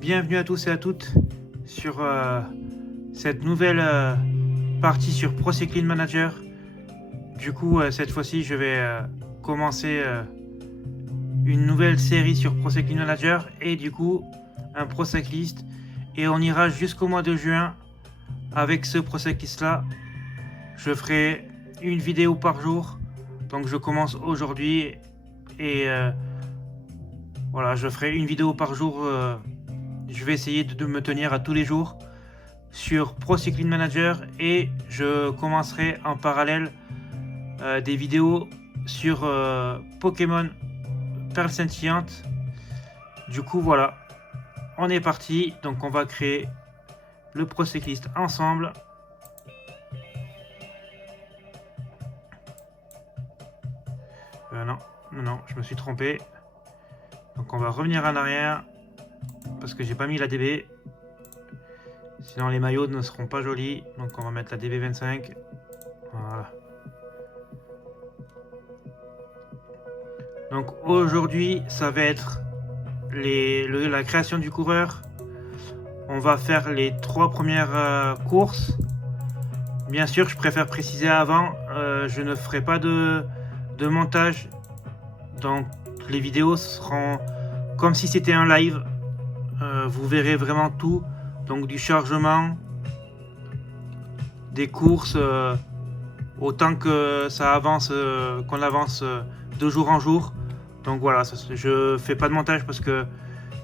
bienvenue à tous et à toutes sur cette nouvelle partie sur Pro Cycling Manager. Du coup, cette fois-ci, je vais commencer une nouvelle série sur Pro Cycling Manager et du coup, un Pro Cycliste. Et on ira jusqu'au mois de juin avec ce Pro Cycliste-là. Je ferai une vidéo par jour. Donc, je commence aujourd'hui et voilà, je ferai une vidéo par jour. Je vais essayer de me tenir à tous les jours sur Pro Cycling Manager et je commencerai en parallèle des vidéos sur Pokémon Perle Scintillante. Du coup, voilà, on est parti. Donc, on va créer le Pro Cycliste ensemble. Non, je me suis trompé. Donc, on va revenir en arrière parce que j'ai pas mis la DB. Sinon, les maillots ne seront pas jolis. Donc, on va mettre la DB25. Voilà. Donc, aujourd'hui, ça va être la création du coureur. On va faire les 3 premières courses. Bien sûr, je préfère préciser avant, je ne ferai pas de montage. Donc, les vidéos seront comme si c'était un live. Vous verrez vraiment tout. Donc, du chargement, des courses, autant que ça avance, qu'on avance de jour en jour. Donc voilà, je fais pas de montage parce que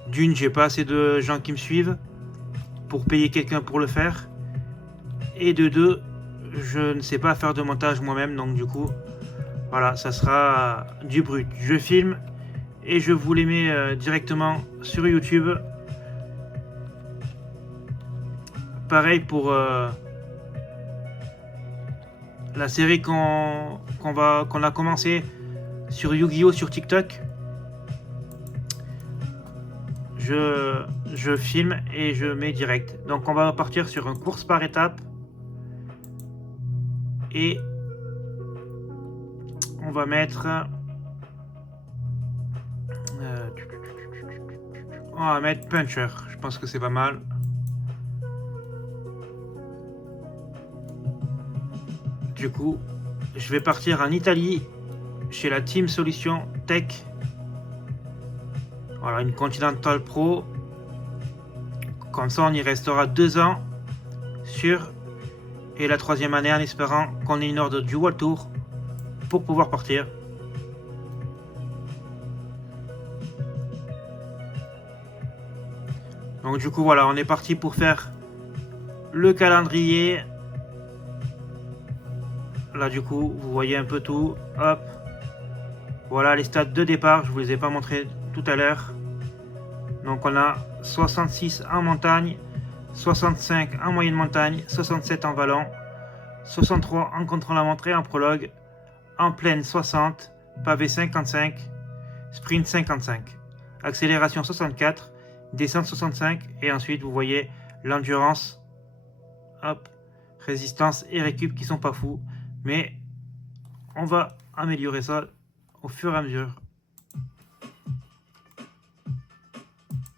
d'une, j'ai pas assez de gens qui me suivent pour payer quelqu'un pour le faire. Et de deux, je ne sais pas faire de montage moi-même. Donc du coup, voilà, ça sera du brut. Je filme et je vous les mets directement sur YouTube. Pareil pour la série qu'on a commencé sur Yu-Gi-Oh sur TikTok. Je filme et je mets direct. Donc on va partir sur une course par étape. Et on va mettre... on va mettre Puncher. Je pense que c'est pas mal. Du coup, je vais partir en Italie chez la Team Solution Tech. Voilà, une Continental Pro. Comme ça, on y restera 2 ans sûr. Et la 3e année en espérant qu'on ait une ordre du World Tour pour pouvoir partir. Donc du coup, voilà, on est parti pour faire le calendrier. Là, du coup, vous voyez un peu tout. Hop. Voilà les stats de départ. Je vous les ai pas montré tout à l'heure. Donc, on a 66 en montagne, 65 en moyenne montagne, 67 en vallon, 63 en contre-la-montre et en prologue, en plaine 60, pavé 55, sprint 55, accélération 64, descente 65 et ensuite vous voyez l'endurance, hop, résistance et récup qui sont pas fous. Mais on va améliorer ça au fur et à mesure.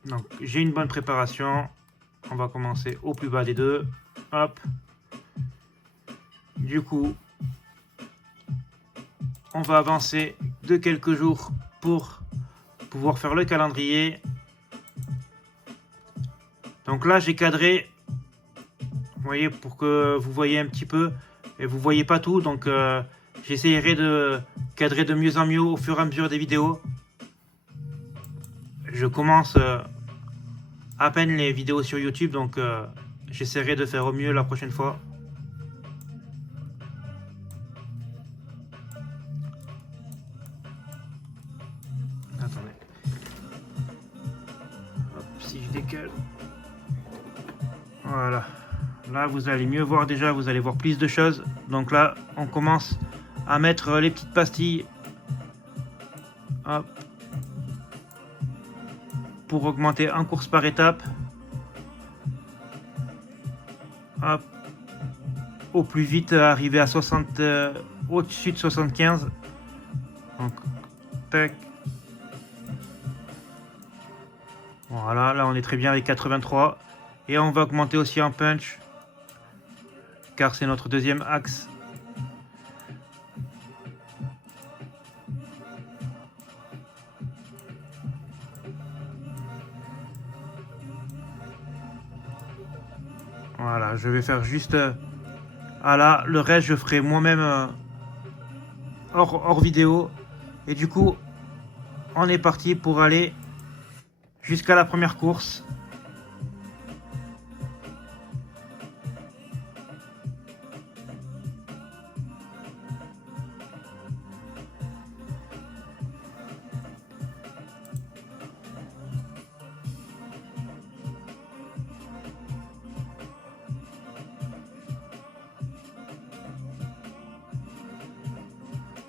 Donc j'ai une bonne préparation. On va commencer au plus bas des deux. Hop. Du coup, on va avancer de quelques jours pour pouvoir faire le calendrier. Donc là j'ai cadré. Vous voyez, pour que vous voyez un petit peu. Et vous voyez pas tout, donc j'essaierai de cadrer de mieux en mieux au fur et à mesure des vidéos. Je commence à peine les vidéos sur YouTube, donc j'essaierai de faire au mieux la prochaine fois. Attendez. Hop, si je décale. Voilà. Là, vous allez mieux voir déjà, vous allez voir plus de choses. Donc là, on commence à mettre les petites pastilles. Hop. Pour augmenter en course par étape. Hop. Au plus vite, arriver à 60, au-dessus de 75. Donc, tac. Voilà, là on est très bien avec 83. Et on va augmenter aussi en punch, car c'est notre deuxième axe. Voilà, je vais faire juste... ah là, le reste je ferai moi-même hors vidéo. Et du coup, on est parti pour aller jusqu'à la première course.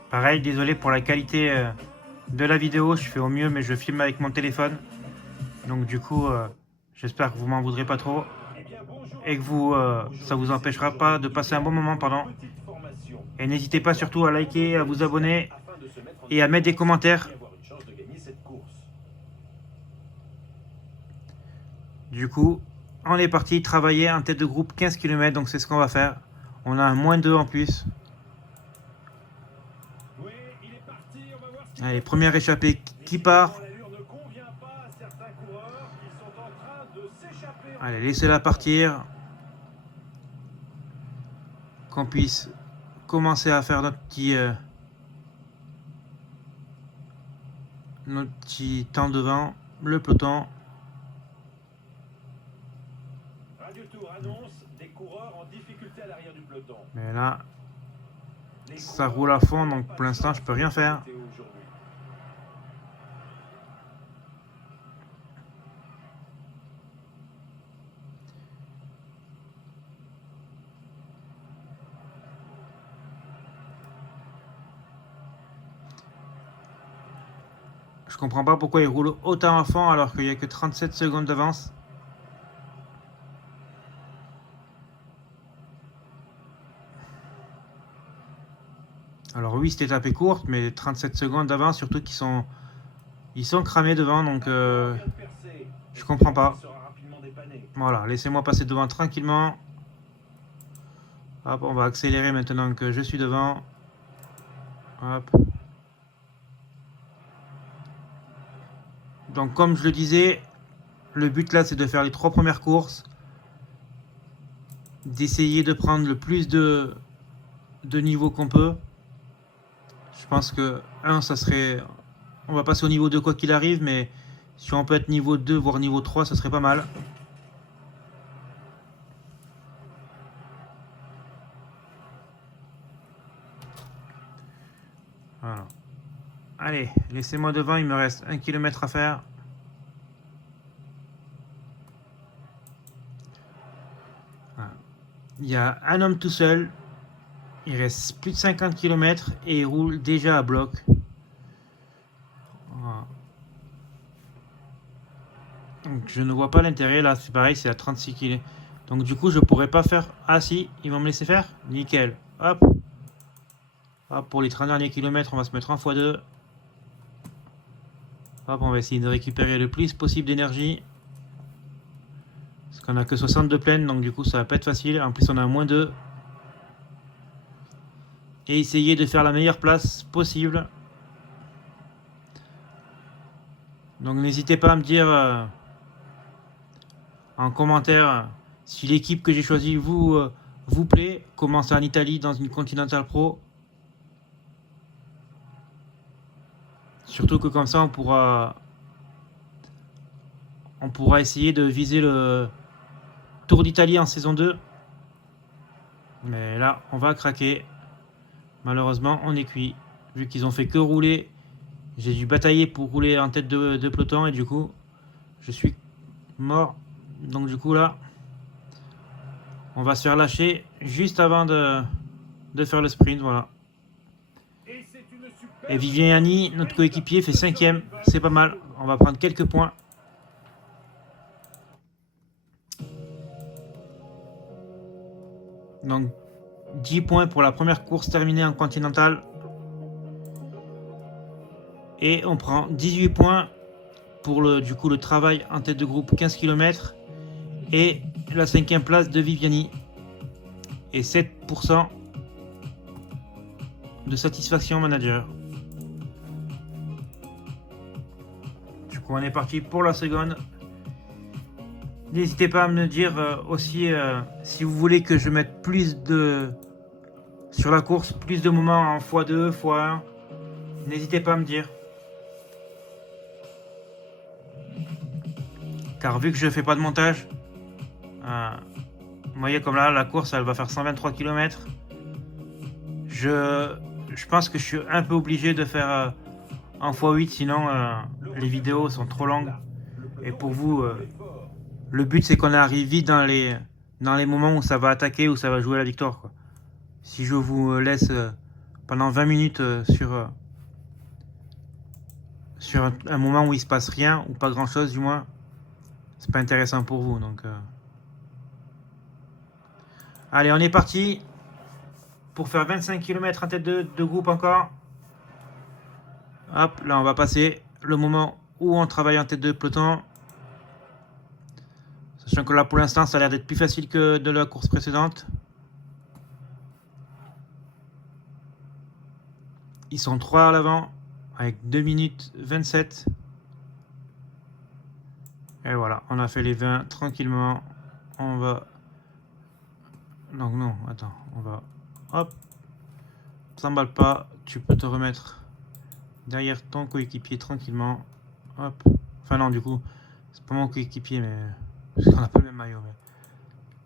Pareil, désolé pour la qualité de la vidéo, je fais au mieux mais je filme avec mon téléphone. Donc du coup, j'espère que vous m'en voudrez pas trop et que ça vous empêchera pas de passer un bon moment pendant. Et n'hésitez pas surtout à liker, à vous abonner et à mettre des commentaires. Du coup, on est parti travailler en tête de groupe 15 km, donc c'est ce qu'on va faire. On a un -2 en plus. Allez, première échappée qui part. Allez, laissez-la partir. Qu'on puisse commencer à faire notre petit temps devant le peloton. Mais là, ça roule à fond, donc pour l'instant, je peux rien faire. Je comprends pas pourquoi il roule autant à fond alors qu'il n'y a que 37 secondes d'avance. Alors oui, cette étape est courte, mais 37 secondes d'avance, surtout ils sont cramés devant, donc je comprends pas. Voilà, laissez-moi passer devant tranquillement. Hop, on va accélérer maintenant que je suis devant. Hop. Donc comme je le disais, le but là c'est de faire les 3 premières courses. D'essayer de prendre le plus de niveau qu'on peut. Je pense que 1 ça serait... On va passer au niveau 2 quoi qu'il arrive, mais si on peut être niveau 2 voire niveau 3 ça serait pas mal. Voilà. Allez, laissez-moi devant, il me reste 1 km à faire. Voilà. Il y a un homme tout seul. Il reste plus de 50 km et il roule déjà à bloc. Voilà. Donc je ne vois pas l'intérêt là, c'est pareil, c'est à 36 km. Donc du coup je pourrais pas faire... Ah si, ils vont me laisser faire. Nickel. Hop. Hop, pour les 30 derniers kilomètres, on va se mettre en x2. Hop, on va essayer de récupérer le plus possible d'énergie. Parce qu'on a que 60 de pleine, donc du coup ça va pas être facile. En plus on a un -2. Et essayer de faire la meilleure place possible. Donc n'hésitez pas à me dire en commentaire si l'équipe que j'ai choisie vous plaît. Commencer en Italie dans une Continental Pro. Surtout que comme ça on pourra essayer de viser le Tour d'Italie en saison 2. Mais là on va craquer. Malheureusement on est cuit. Vu qu'ils ont fait que rouler. J'ai dû batailler pour rouler en tête de peloton et du coup je suis mort. Donc du coup là on va se faire lâcher juste avant de faire le sprint. Voilà. Et Viviani, notre coéquipier, fait 5ème. C'est pas mal. On va prendre quelques points. Donc 10 points pour la première course terminée en Continental. Et on prend 18 points pour du coup le travail en tête de groupe 15 km et la 5e place de Viviani et 7% de satisfaction manager. Du coup on est parti pour la seconde. N'hésitez pas à me dire aussi si vous voulez que je mette plus de sur la course, plus de moments en x2, x1. N'hésitez pas à me dire. Car vu que je fais pas de montage, vous voyez comme là la course elle va faire 123 km. Je pense que je suis un peu obligé de faire en x8, sinon les vidéos sont trop longues. Et pour vous, le but c'est qu'on arrive vite dans les moments où ça va attaquer, où ça va jouer la victoire, quoi. Si je vous laisse pendant 20 minutes sur un moment où il se passe rien, ou pas grand chose du moins, c'est pas intéressant pour vous. Donc, allez, on est parti pour faire 25 km en tête de groupe encore. Hop, là on va passer le moment où on travaille en tête de peloton. Sachant que là pour l'instant ça a l'air d'être plus facile que de la course précédente. Ils sont 3 à l'avant avec 2 minutes 27. Et voilà, on a fait les 20 tranquillement. On va... Non, attends, on va... Hop. T'emballe pas, tu peux te remettre derrière ton coéquipier tranquillement. Hop. Enfin non, du coup, c'est pas mon coéquipier, mais... Parce qu'on n'a pas le même maillot, mais...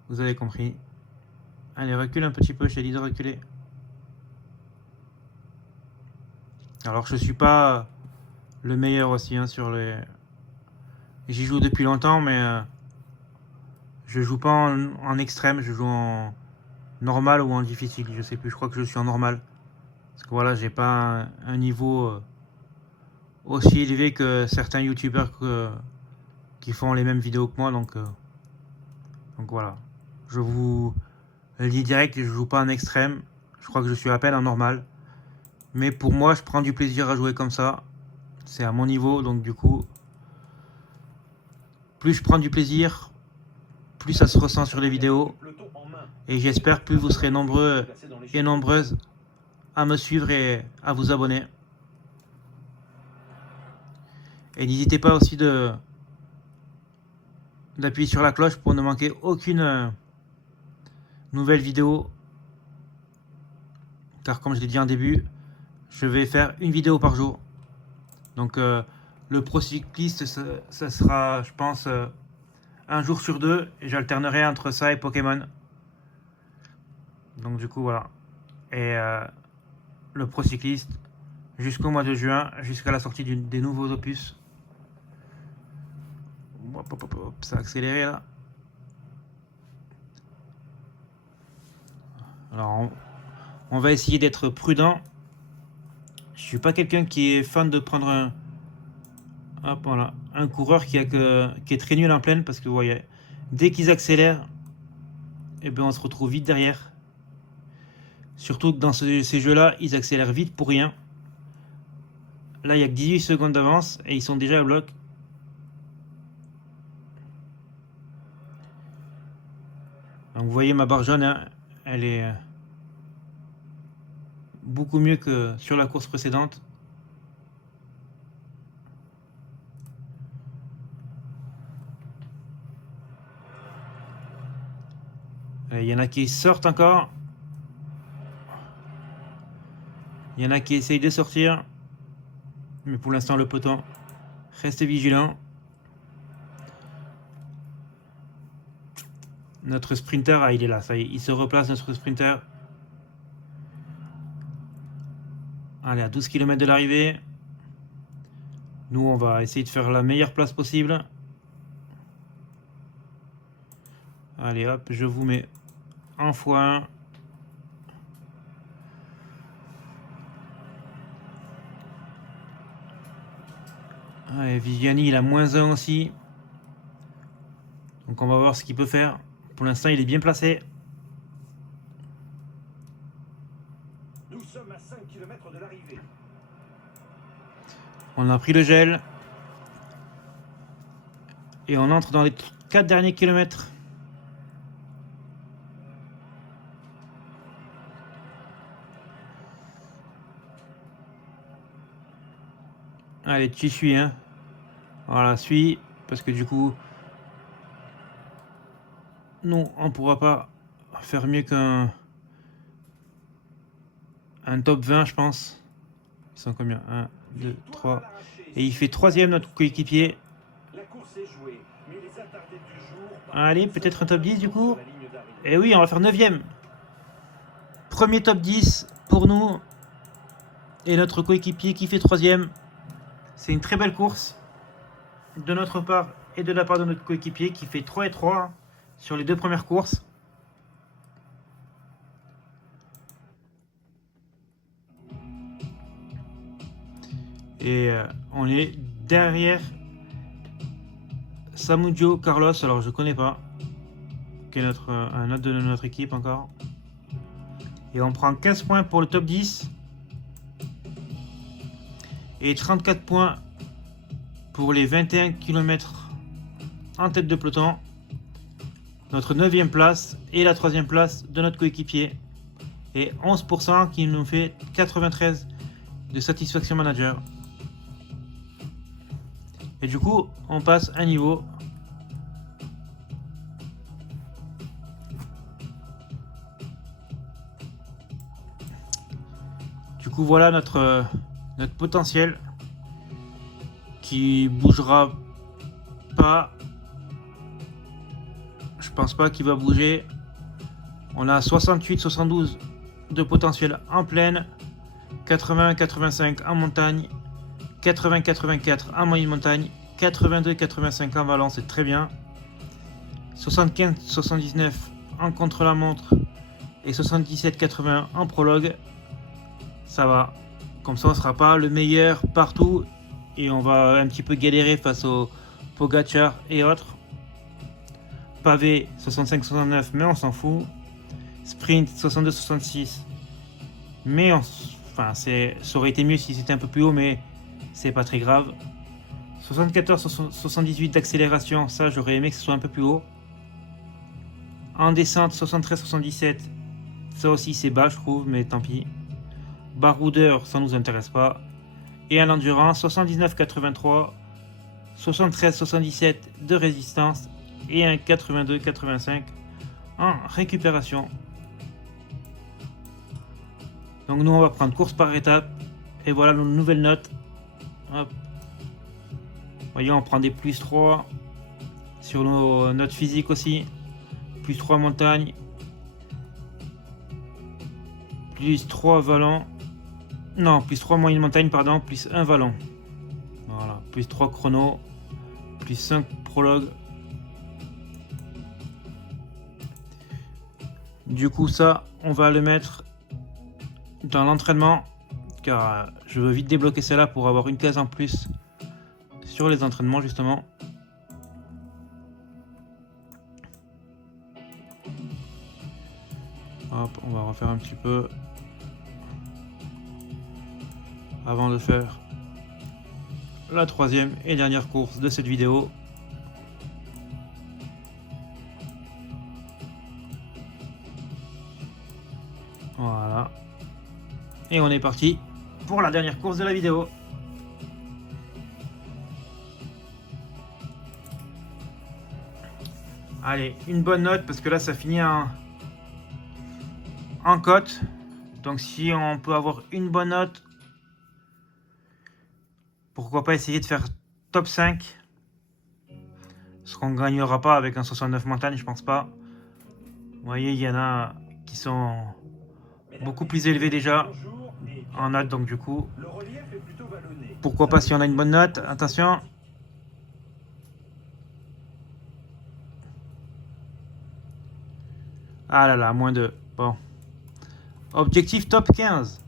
Vous avez compris. Allez, recule un petit peu, je t'ai dit de reculer. Alors je suis pas le meilleur aussi hein, sur les... J'y joue depuis longtemps, mais je joue pas en extrême, je joue en normal ou en difficile, je sais plus, je crois que je suis en normal. Parce que voilà, j'ai pas un niveau aussi élevé que certains youtubeurs qui font les mêmes vidéos que moi, donc voilà. Je vous le dis direct, je joue pas en extrême, je crois que je suis à peine en normal. Mais pour moi, je prends du plaisir à jouer comme ça. C'est à mon niveau, donc du coup, plus je prends du plaisir, plus ça se ressent sur les vidéos. Et j'espère plus vous serez nombreux et nombreuses à me suivre et à vous abonner. Et n'hésitez pas aussi d'appuyer sur la cloche pour ne manquer aucune nouvelle vidéo. Car comme je l'ai dit en début, je vais faire une vidéo par jour. Donc le pro cycliste, ça sera, je pense, un jour sur deux. Et j'alternerai entre ça et Pokémon. Donc du coup, voilà. Et le pro cycliste jusqu'au mois de juin, jusqu'à la sortie des nouveaux opus. Hop, ça a accéléré là. Alors on va essayer d'être prudent. Je suis pas quelqu'un qui est fan de prendre un coureur qui est très nul en pleine, parce que vous voyez, dès qu'ils accélèrent, et ben on se retrouve vite derrière. Surtout que dans ces jeux-là, ils accélèrent vite pour rien. Là, il n'y a que 18 secondes d'avance et ils sont déjà à bloc. Donc vous voyez ma barre jaune, hein, elle est beaucoup mieux que sur la course précédente. Il y en a qui sortent encore. Il y en a qui essayent de sortir. Mais pour l'instant, le peloton reste vigilant. Notre sprinter, il est là, ça y est, il se replace, notre sprinter. Allez, à 12 km de l'arrivée. Nous, on va essayer de faire la meilleure place possible. Allez, hop, je vous mets en x1. Allez, Viviani, il a -1 aussi. Donc on va voir ce qu'il peut faire. Pour l'instant, il est bien placé. Nous sommes à 5 km de l'arrivée. On a pris le gel. Et on entre dans les 4 derniers kilomètres. Allez, tu suis, hein. Voilà, suis. Parce que du coup, non, on pourra pas faire mieux qu'un top 20, je pense. Ils sont combien? 1, 2, 3. Et il fait 3ème, notre coéquipier. La course est jouée, mais les attardés du jour... Allez, peut-être un top 10 du coup. Et oui, on va faire 9ème. Premier top 10 pour nous. Et notre coéquipier qui fait 3ème. C'est une très belle course de notre part et de la part de notre coéquipier qui fait 3 et 3 sur les 2 premières courses. Et on est derrière Samudio Carlos, alors je connais pas, qui est un autre de notre équipe encore. Et on prend 15 points pour le top 10 et 34 points pour les 21 km en tête de peloton. Notre 9ème place et la 3ème place de notre coéquipier. Et 11% qui nous fait 93 de satisfaction manager. Et du coup, on passe un niveau. Du coup, voilà notre potentiel qui bougera pas. Je pense pas qu'il va bouger. On a 68-72 de potentiel en plaine, 80-85 en montagne, 80-84 en moyenne montagne, 82-85 en vallon, c'est très bien. 75-79 en contre-la-montre et 77-80 en prologue. Ça va. Comme ça, on ne sera pas le meilleur partout et on va un petit peu galérer face aux Pogacar et autres. Pavé 65-69, mais on s'en fout. Sprint 62-66, mais ça aurait été mieux si c'était un peu plus haut, mais c'est pas très grave. 74-78 d'accélération, ça j'aurais aimé que ce soit un peu plus haut. En descente 73-77, ça aussi c'est bas je trouve, mais tant pis. Baroudeur, ça nous intéresse pas. Et en endurance 79-83, 73-77 de résistance et un 82-85 en récupération. Donc nous on va prendre course par étape et voilà nos nouvelles notes. Hop. Voyez, on prend des plus 3 sur nos notes physiques aussi. Plus 3 montagne. Plus 3 vallon. Non, plus 3 moyenne montagne, pardon. Plus 1 vallon. Voilà. Plus 3 chrono. Plus 5 prologue. Du coup, ça, on va le mettre dans l'entraînement. Car je veux vite débloquer celle-là pour avoir une case en plus sur les entraînements justement. Hop, on va refaire un petit peu avant de faire la 3e et dernière course de cette vidéo. Voilà. Et on est parti pour la dernière course de la vidéo. Allez, une bonne note parce que là ça finit en cote. Donc si on peut avoir une bonne note, pourquoi pas essayer de faire top 5. Ce qu'on ne gagnera pas avec un 69 montagne, je pense pas. Vous voyez, il y en a qui sont beaucoup plus élevés déjà en note, donc du coup, pourquoi pas si on a une bonne note. Attention. Ah là là, moins 2. Bon. Objectif top 15.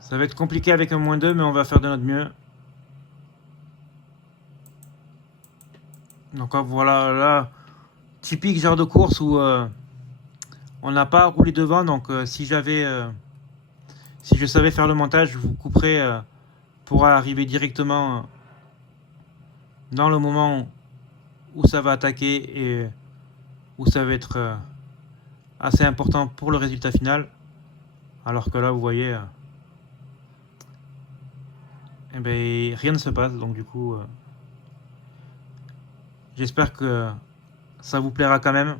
Ça va être compliqué avec un moins 2, mais on va faire de notre mieux. Donc voilà, là, typique genre de course où on n'a pas roulé devant. Donc si j'avais Si je savais faire le montage, je vous couperais pour arriver directement dans le moment où ça va attaquer et où ça va être assez important pour le résultat final. Alors que là, vous voyez, eh ben, rien ne se passe. Donc du coup, j'espère que ça vous plaira quand même.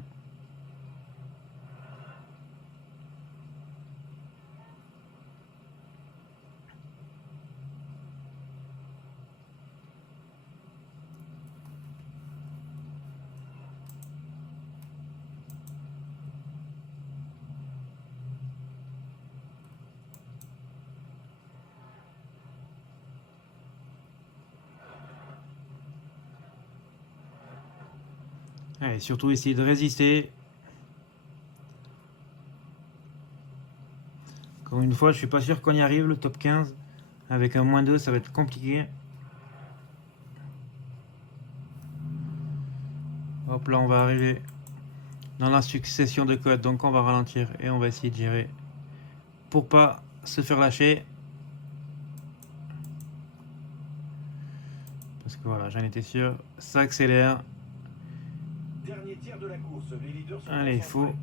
Et surtout essayer de résister. Encore une fois, je suis pas sûr qu'on y arrive, le top 15. Avec un -2, ça va être compliqué. Hop là, on va arriver dans la succession de codes. Donc on va ralentir et on va essayer de gérer pour pas se faire lâcher. Parce que voilà, j'en étais sûr. Ça accélère. Dernier tiers de la course, les leaders sont Allez, concentrés.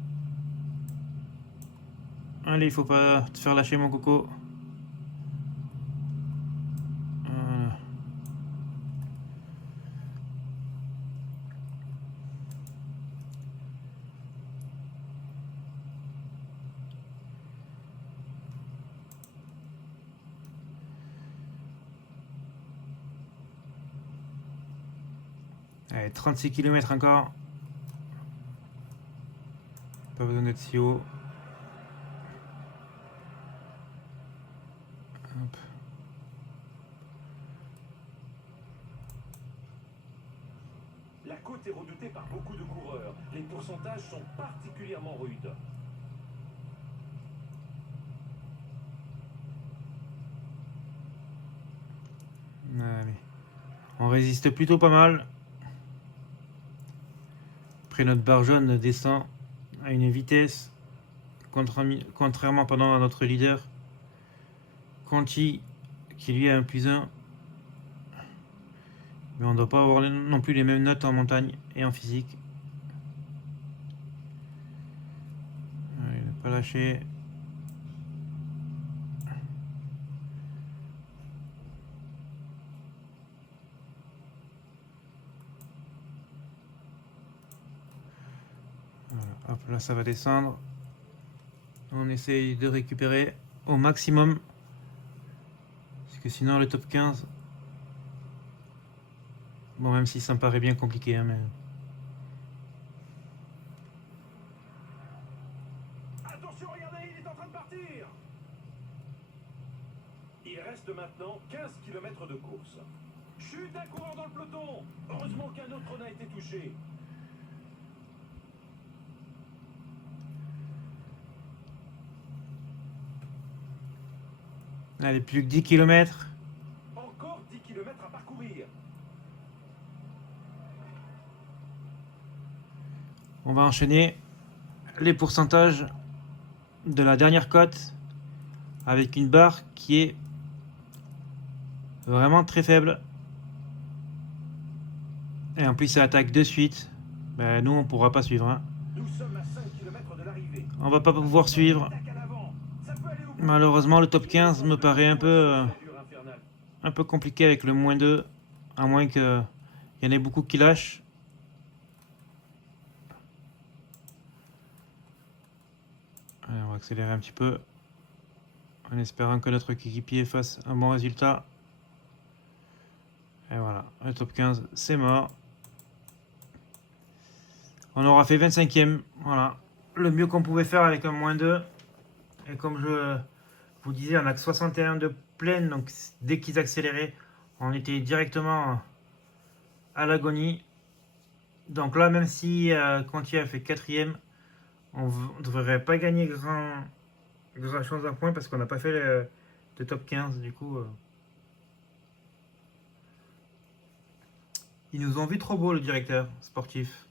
Allez, il faut pas te faire lâcher, mon coco. Voilà. Allez, 36 km encore. Pas besoin d'être si haut. Hop. La côte est redoutée par beaucoup de coureurs. Les pourcentages sont particulièrement rudes. Allez. On résiste plutôt pas mal. Après, notre barre jaune descend à une vitesse, contrairement à notre leader, Conti, qui lui a un +1. Mais on ne doit pas avoir non plus les mêmes notes en montagne et en physique. Allez, ne pas lâcher. Voilà, hop, là ça va descendre. On essaye de récupérer au maximum. Parce que sinon le top 15... Bon, même si ça me paraît bien compliqué, hein, mais... Attention, regardez, il est en train de partir. Il reste maintenant 15 km de course. Chute d'un coureur dans le peloton. Heureusement qu'un autre n'a été touché. Allez, plus que 10 km. Encore 10 km à parcourir. On va enchaîner les pourcentages de la dernière cote avec une barre qui est vraiment très faible. Et en plus, ça attaque de suite. Ben, nous, on pourra pas suivre. Hein. Nous sommes à 5 km de l'arrivée. On va pas pouvoir suivre. Malheureusement, le top 15 me paraît un peu compliqué avec le -2. À moins qu'il y en ait beaucoup qui lâchent. Allez, on va accélérer un petit peu. En espérant que notre équipier fasse un bon résultat. Et voilà, le top 15, c'est mort. On aura fait 25e. Voilà, le mieux qu'on pouvait faire avec un -2. Et comme je vous disais, on a que 61 de pleine. Donc dès qu'ils accéléraient, on était directement à l'agonie. Donc là, même si Conti a fait 4e, on ne devrait pas gagner grand chose d'un point parce qu'on n'a pas fait le top 15. Du coup, ils nous ont vu trop beau, le directeur sportif.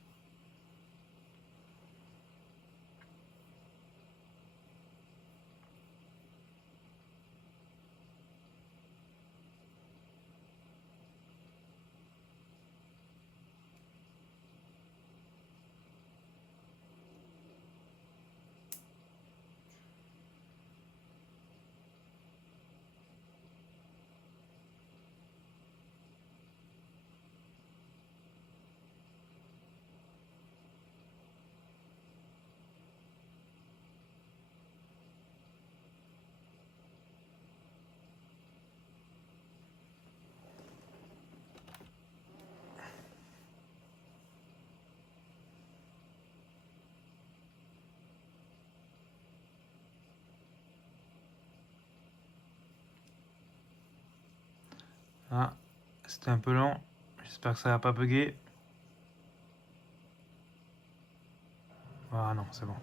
Ah, c'était un peu long. J'espère que ça va pas bugger. Ah non, c'est bon.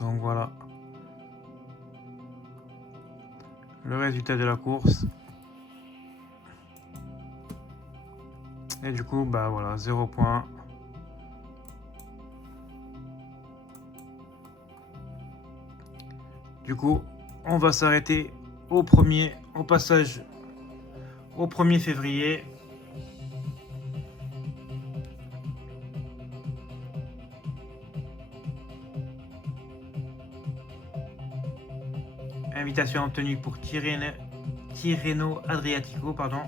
Donc voilà. Le résultat de la course. Et du coup, bah voilà, 0 point. Du coup, on va s'arrêter au passage au 1er février. Invitation obtenue pour Tirreno Adriatico, pardon.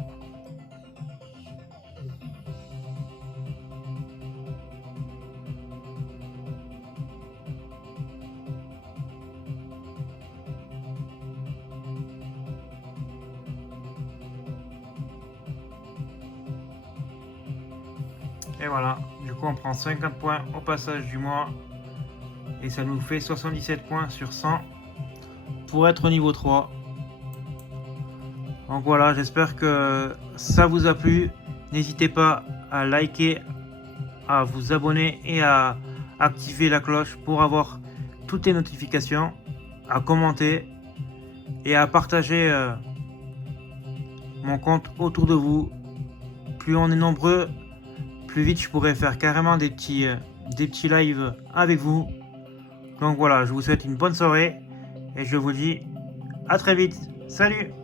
Et voilà, du coup on prend 50 points au passage du mois. Et ça nous fait 77 points sur 100 pour être au niveau 3. Donc voilà, j'espère que ça vous a plu. N'hésitez pas à liker, à vous abonner et à activer la cloche pour avoir toutes les notifications, à commenter et à partager mon compte autour de vous. Plus on est nombreux, plus vite je pourrais faire carrément des petits lives avec vous. Donc voilà, je vous souhaite une bonne soirée et je vous dis à très vite. Salut!